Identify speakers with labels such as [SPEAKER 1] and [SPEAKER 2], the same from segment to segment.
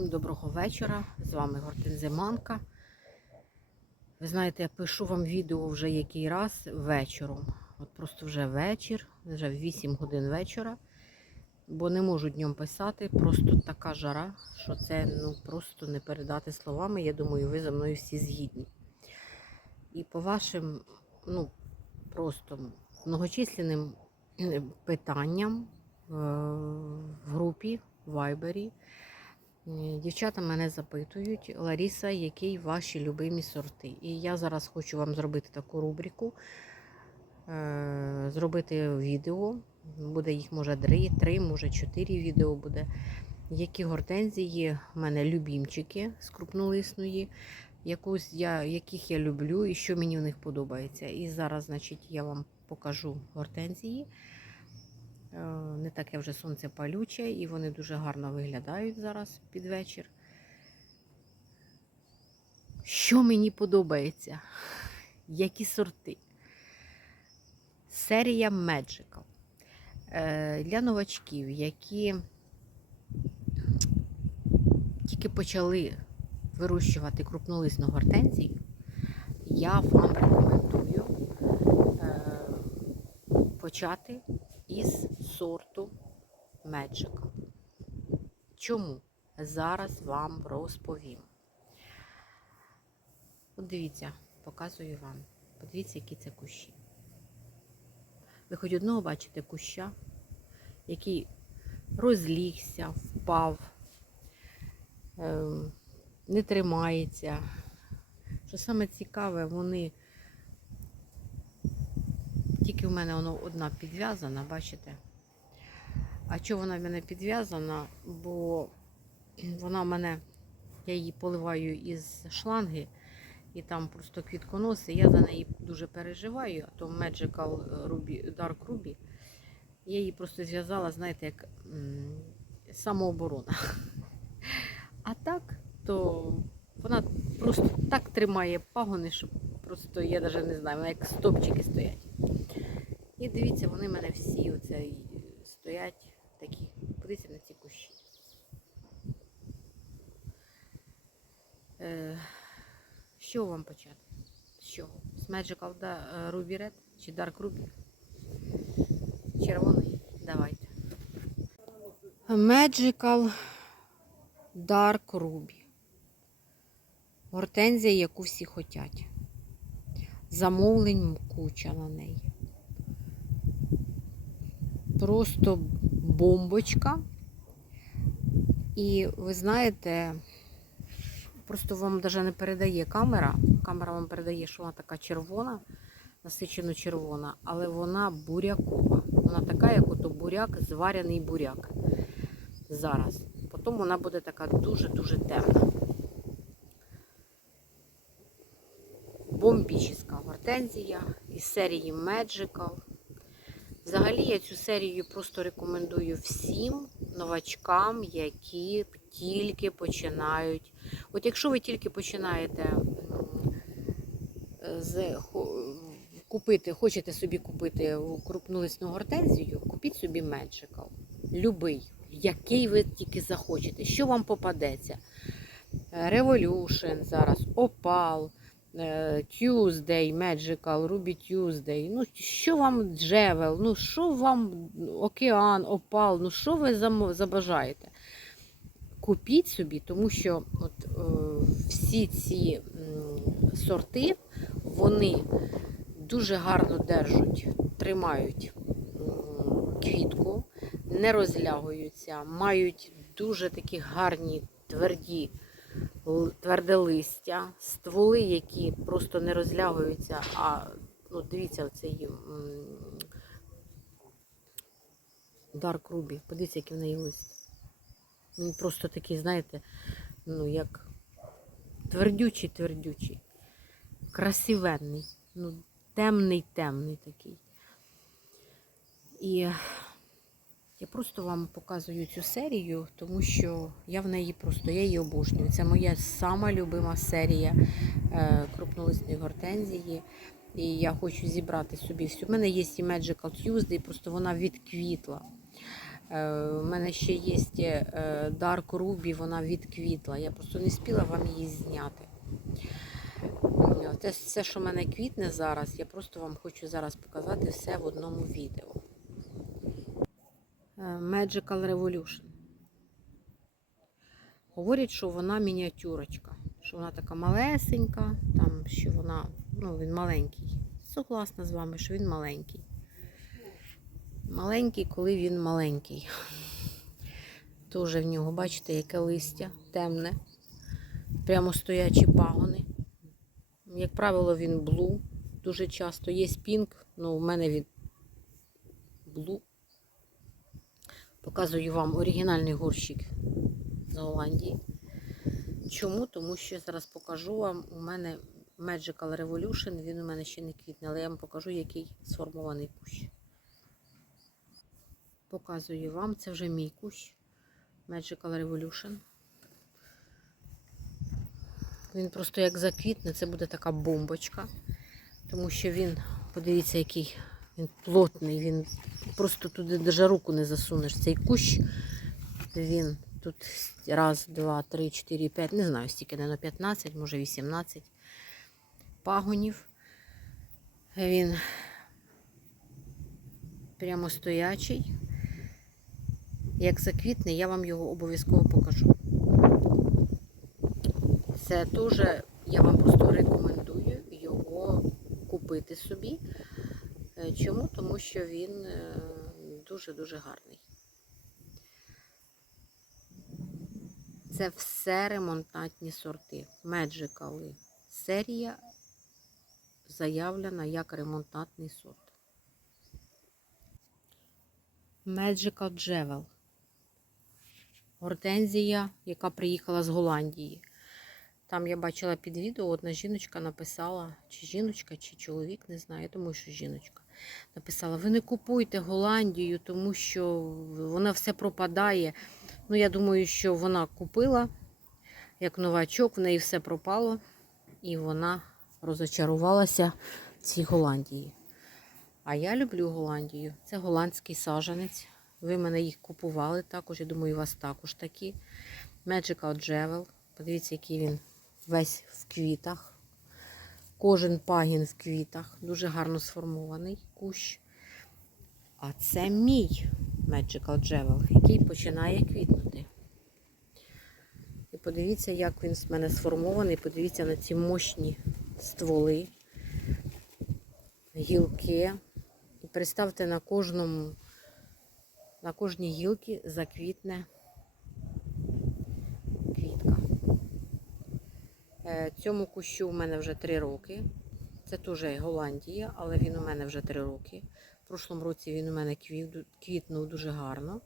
[SPEAKER 1] Всім доброго вечора. З вами Гортензиманка. Ви знаєте, я пишу вам відео вже який раз вечором. От просто вже вечір, вже в 8 годин вечора. Бо не можу днем писати. Просто така жара, що це ну, просто не передати словами. Я думаю, ви за мною всі згідні. І по вашим, ну, просто многочисленним е, питанням е, в групі, в Вайбері. Дівчата мене запитують, Ларіса, які ваші любимі сорти. І я зараз хочу вам зробити таку рубрику, е, зробити відео. Буде їх, може, три, три, може, чотири відео буде. Які гортензії в мене любімчики з крупнолисної, якусь я, яких я люблю і що мені в них подобається. І зараз, значить, я вам покажу гортензії. Е, Не таке вже сонце палюче, і вони дуже гарно виглядають зараз під вечір. Що мені подобається? Які сорти? Серія Magical. Е, Для новачків, які тільки почали вирощувати крупнолисну гортензію, я вам рекомендую е, почати із сорту Magical. Чому? Зараз вам розповім. Дивіться, показую вам. Подивіться, які це кущі. Ви хоч одного бачите куща, який розлігся, впав, ем, не тримається. Що саме цікаве, вони тільки в мене воно одна підв'язана, бачите? А чого вона в мене підв'язана? Бо вона в мене, я її поливаю із шланги, і там просто квітконоси. Я за неї дуже переживаю, а то Magical Ruby, Dark Ruby. Я її просто зв'язала, знаєте, як самооборона. А так, то вона просто так тримає пагони, що просто я навіть не знаю, вона як стопчики стоять. І дивіться, вони в мене всі оце стоять такі. Подивіться на ці кущі. Е, з чого вам почати? З чого? З Magical е, Ruby Red чи Dark Ruby? Червоний? Давайте. Magical Dark Ruby. Гортензія, яку всі хочуть. Замовлень куча на неї. Просто бомбочка. І ви знаєте, просто вам навіть не передає камера. Камера вам передає, що вона така червона, насичено червона, але вона бурякова. Вона така, як ото буряк, зварений буряк. Зараз. Потім вона буде така дуже-дуже темна. Бомбічна гортензія із серії Magical. Взагалі я цю серію просто рекомендую всім новачкам, які тільки починають. От якщо ви тільки починаєте з, купити, хочете собі купити крупнолисну гортензію, купіть собі Magical. Любий, який ви тільки захочете, що вам попадеться. Revolution зараз, е, Tuesday, Magical, Ruby Tuesday. Ну, що вам Джевел, ну що вам Океан, Опал, ну що ви забажаєте? Купіть собі, тому що от, е, всі ці м, сорти, вони дуже гарно держать, тримають м, квітку, не розлягуються, мають дуже такі гарні тверді тверде листя, стволи, які просто не розлягуються, а ну, дивіться, м, Dark Ruby. Подивіться, який в неї лист. Він просто такий, знаєте, ну як твердючий, твердючий, красивенний, ну, темний, темний такий. І я просто вам показую цю серію, тому що я в неї просто я її обожнюю. Це моя сама любима серія е, крупнолисної гортензії. І я хочу зібрати собі всю. У мене є і Magical Tuesday, просто вона відквітла. Е, У мене ще є е, Dark Ruby, вона відквітла. Я просто не спіла вам її зняти. Те все, що в мене квітне зараз, я просто вам хочу зараз показати все в одному відео. Е, Magical Revolution. Говорять, що вона мініатюрочка, що вона така малесенька, там, що вона, ну, він маленький. Согласна з вами, що він маленький. Маленький, коли він маленький. Тоже в нього, бачите, яке листя темне. Прямо стоячі пагони. Як правило, він блу. Дуже часто є пінк, але у мене він блу. Показую вам оригінальний горщик з Голландії. Чому? Тому що зараз покажу вам, у мене Magical Revolution, він у мене ще не квітне, але я вам покажу, який сформований кущ. Показую вам, це вже мій кущ Magical Revolution. Він просто як заквітне, це буде така бомбочка. Тому що він, подивіться, який він плотний, він просто туди даже руку не засунеш. Цей кущ, він тут раз, два, три, чотири, п'ять, не знаю, стільки, не 15, може 18 пагонів. Він прямо стоячий. Як заквітне, я вам його обов'язково покажу. Це теж я вам просто рекомендую його купити собі. Е, Чому? Тому що він дуже-дуже гарний. Це все ремонтантні сорти. Magical серія заявлена як ремонтантний сорт. Magical Jewel. Гортензія, яка приїхала з Голландії. Там я бачила під відео, одна жіночка написала, чи жіночка, чи чоловік, не знаю, я думаю, що жіночка. Написала: ви не купуйте Голландію, тому що вона все пропадає. Ну, я думаю, що вона купила як новачок, в неї все пропало, і вона розочарувалася в цій Голландії. А я люблю Голландію. Це голландський сажанець. Ви мене їх купували також. Я думаю, у вас також такі. Magical Jewel. Подивіться, який він весь в квітах. Кожен пагін в квітах. Дуже гарно сформований кущ. А це мій Magical Jewel, який починає квітнути. І подивіться, як він з мене сформований. Подивіться на ці мощні стволи, гілки. І представте на кожному, на кожній гілці заквітне квітка. Е, Цьому кущу у мене вже 3 роки. Це теж Голландія, але він у мене вже 3 роки. В прошлому році він у мене квіт- квітнув дуже гарно.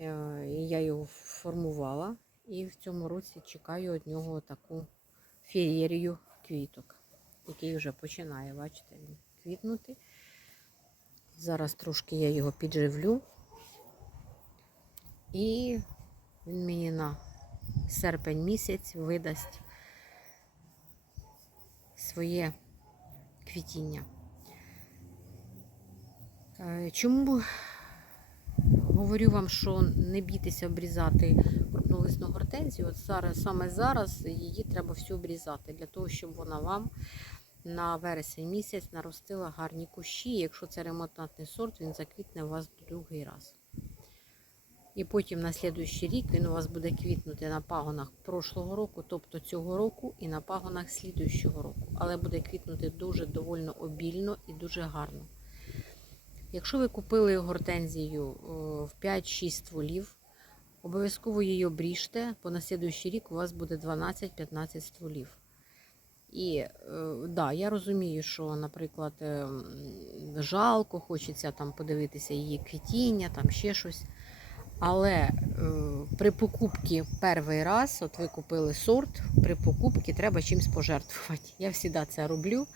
[SPEAKER 1] Е, я його формувала. І в цьому році чекаю від нього таку феєрію квіток, який вже починає, бачите, він квітнути. Зараз трошки я його підживлю. І він мені на серпень місяць видасть своє квітіння. Е, Чому говорю вам, що не бійтеся обрізати крупнолисну гортензію? От зараз, саме зараз її треба всю обрізати, для того, щоб вона вам на вересень місяць наростила гарні кущі. Якщо це ремонтантний сорт, він заквітне у вас другий раз. І потім на слідуючий рік він у вас буде квітнути на пагонах прошлого року, тобто цього року, і на пагонах слідуючого року. Але буде квітнути дуже довольно обільно і дуже гарно. Якщо ви купили гортензію е, в 5-6 стволів, обов'язково її обріжте, бо на слідуючий рік у вас буде 12-15 стволів. І е, да, я розумію, що, наприклад, е, жалко, хочеться там подивитися її квітіння, там ще щось. Але е, при покупці перший раз, от ви купили сорт, при покупці треба чимось пожертвувати. Я завжди це роблю.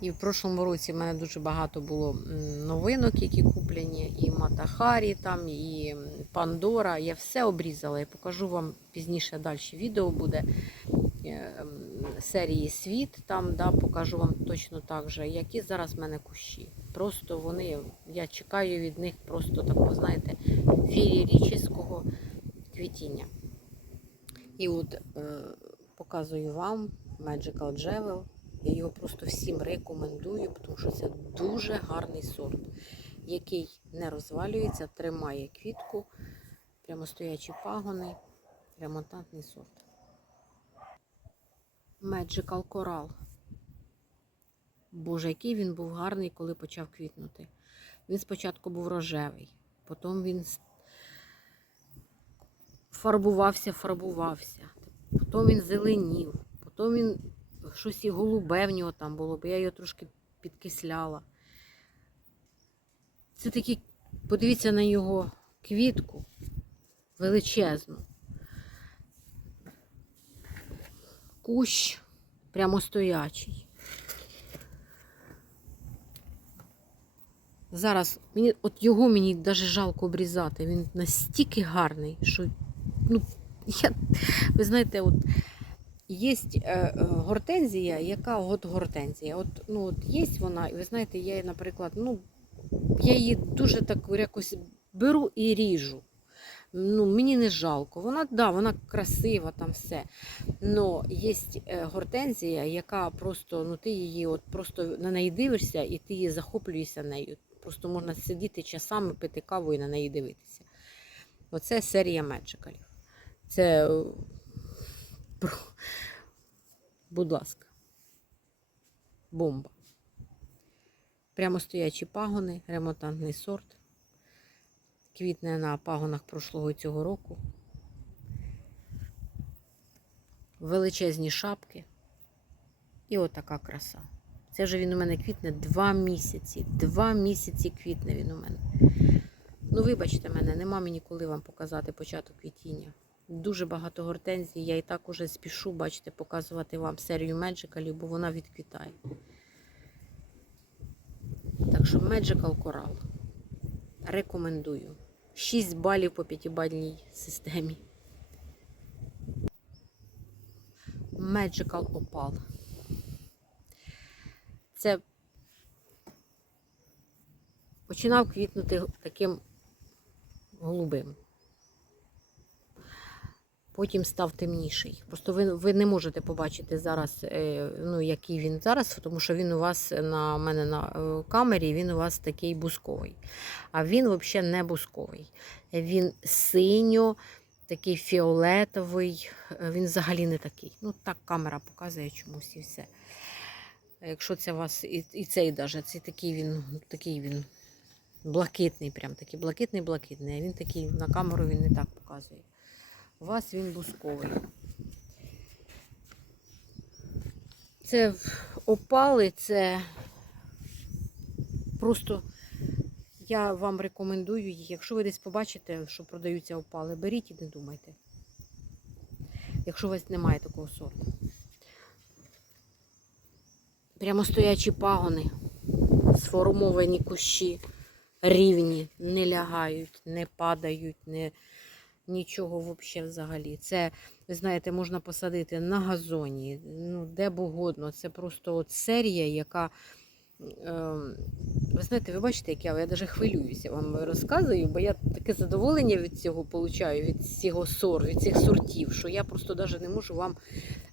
[SPEAKER 1] І в прошлому році в мене дуже багато було новинок, які куплені, і Матахарі, там, і Пандора. Я все обрізала. Я покажу вам пізніше далі відео буде е, серії Світ. Там да, покажу вам точно так же, які зараз в мене кущі. Просто вони, я чекаю від них просто такого, знаєте, феєрічного квітіння. І от е, показую вам Magical Jewel. Я його просто всім рекомендую, тому що це дуже гарний сорт, який не розвалюється, тримає квітку, прямостоячі пагони, ремонтантний сорт. Magical Coral. Боже, який він був гарний, коли почав квітнути. Він спочатку був рожевий, потім він фарбувався, фарбувався, потім він зеленів, потім він щось і голубе в нього там було, бо я його трошки підкисляла. Це такий, подивіться на його квітку величезну. Кущ прямо стоячий. Зараз мені, от його мені навіть жалко обрізати. Він настільки гарний, що ну, я, ви знаєте, от є е, е, гортензія, яка от гортензія. От, ну, от є вона, і ви знаєте, я, наприклад, ну, я її дуже так якось беру і ріжу. Ну, мені не жалко. Вона, да, вона красива, там все. Но є гортензія, яка просто, ну ти її от просто на неї дивишся і ти її захоплюєшся нею. Просто можна сидіти часами, пити каву і на неї дивитися. Оце серія Меджикалів. Це, е, будь ласка, бомба. Прямо стоячі пагони, ремонтантний сорт. Квітне на пагонах прошлого цього року. Величезні шапки. І отака краса. Це вже він у мене квітне два місяці. Два місяці квітне він у мене. Ну, вибачте мене, нема мені коли вам показати початок квітіння. Дуже багато гортензій. Я і так уже спішу, бачите, показувати вам серію Меджикалів, бо вона відквітає. Так що Magical Coral. Рекомендую. 6 балів по п'ятибальній системі. Magical Opal. Це починав квітнути таким голубим. Потім став темніший. Просто ви, ви не можете побачити зараз, е, ну, який він зараз, тому що він у вас на мене на е, камері, він у вас такий бусковий. А він взагалі не бусковий. Він синьо, такий фіолетовий, е, він взагалі не такий. Ну, так камера показує чомусь і все. А Якщо це у вас і, і цей даже, цей такий він, такий він блакитний, прям такий блакитний-блакитний, а він такий на камеру він не так показує. У вас він бусковий. Це опали, це просто я вам рекомендую їх. Якщо ви десь побачите, що продаються опали, беріть і не думайте. Якщо у вас немає такого сорту. Прямо стоячі пагони, сформовані кущі, рівні, не лягають, не падають, не, нічого взагалі. Це, ви знаєте, можна посадити на газоні, ну, де б угодно. Це просто от серія, яка. ем, ви знаєте, ви бачите, як я, я навіть хвилююся, вам розказую, бо я таке задоволення від цього получаю, від цього сор, від цих сортів, що я просто навіть не можу вам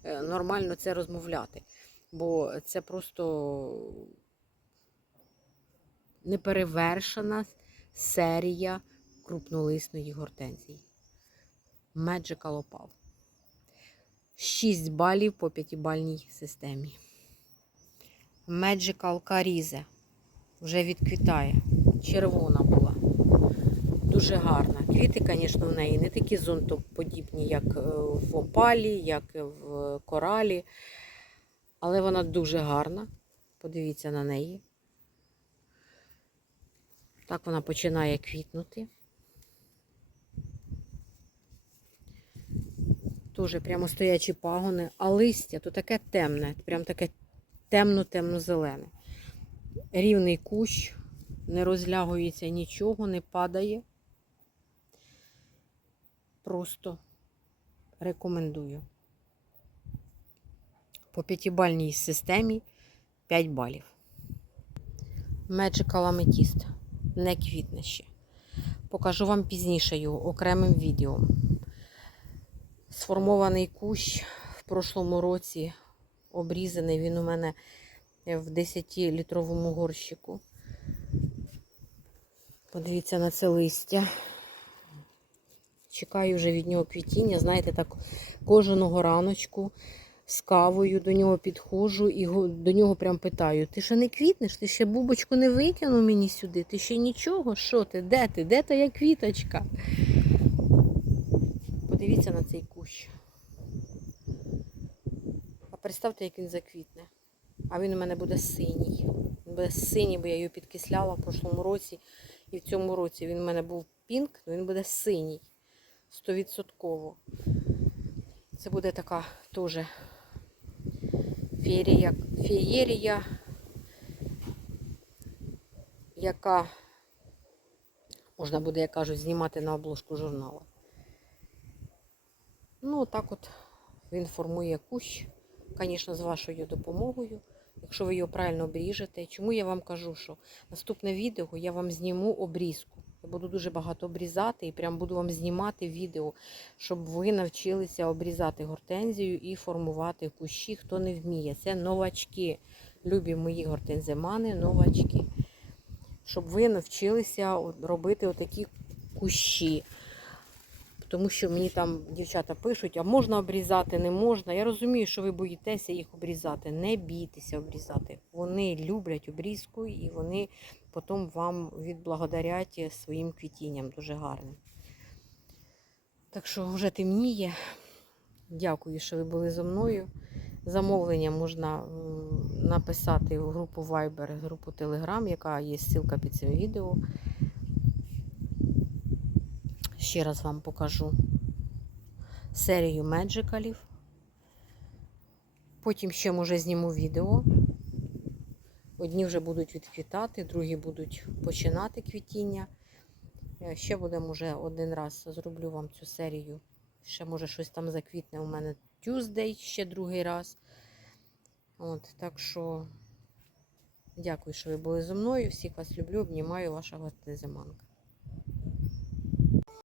[SPEAKER 1] е, нормально це розмовляти. Бо це просто неперевершена серія крупнолисної гортензії. Magical Opal. 6 балів по п'ятибальній системі. Magical Carize. Вже відквітає. Червона була. Дуже гарна. Квіти, звісно, в неї не такі зонтоподібні, як е, в опалі, як в коралі. Але вона дуже гарна. Подивіться на неї. Так вона починає квітнути. Дуже прямо стоячі пагони, а листя то таке темне, прям таке темно-темно-зелене. Рівний кущ, не розлягується нічого, не падає. Просто рекомендую. По п'ятибальній системі 5 балів. Magical Amethyst. Не квітне ще. Покажу вам пізніше його окремим відео. Сформований кущ в прошлому році обрізаний. Він у мене в 10-літровому горщику. Подивіться на це листя. Чекаю вже від нього квітіння. Знаєте, так кожного раночку з кавою до нього підходжу і до нього прям питаю: ти ще не квітнеш? Ти ще бубочку не викинув мені сюди? Ти ще нічого? Що ти? Де ти? Де та я квіточка? Подивіться на цей кущ. А представте, як він заквітне. А він у мене буде синій. Він буде синій, бо я його підкисляла в прошлому році. І в цьому році він у мене був пінк, але він буде синій. Стовідсотково. Це буде така теж феєрія, феєрія, яка можна буде, як кажуть, знімати на обложку журналу. Ну, так от він формує кущ, звісно, з вашою допомогою. Якщо ви його правильно обріжете. Чому я вам кажу, що наступне відео я вам зніму обрізку. Я буду дуже багато обрізати і прям буду вам знімати відео, щоб ви навчилися обрізати гортензію і формувати кущі, хто не вміє. Це новачки. Любі мої гортензимани, новачки. Щоб ви навчилися робити отакі кущі. Тому що мені там дівчата пишуть, а можна обрізати, не можна. Я розумію, що ви боїтеся їх обрізати. Не бійтеся обрізати. Вони люблять обрізку і вони потім вам відблагодарять своїм квітінням дуже гарним. Так що вже темніє. Дякую, що ви були зі мною. Замовлення можна написати в групу Viber, групу Telegram, яка є ссылка під цим відео. Ще раз вам покажу серію меджикалів. Потім ще, може, зніму відео. Одні вже будуть відквітати, другі будуть починати квітіння. Е, Ще буде, може, один раз зроблю вам цю серію. Ще, може, щось там заквітне у мене Tuesday, ще другий раз. От, так що дякую, що ви були зі мною. Всіх вас люблю, обнімаю, ваша гостезиманка.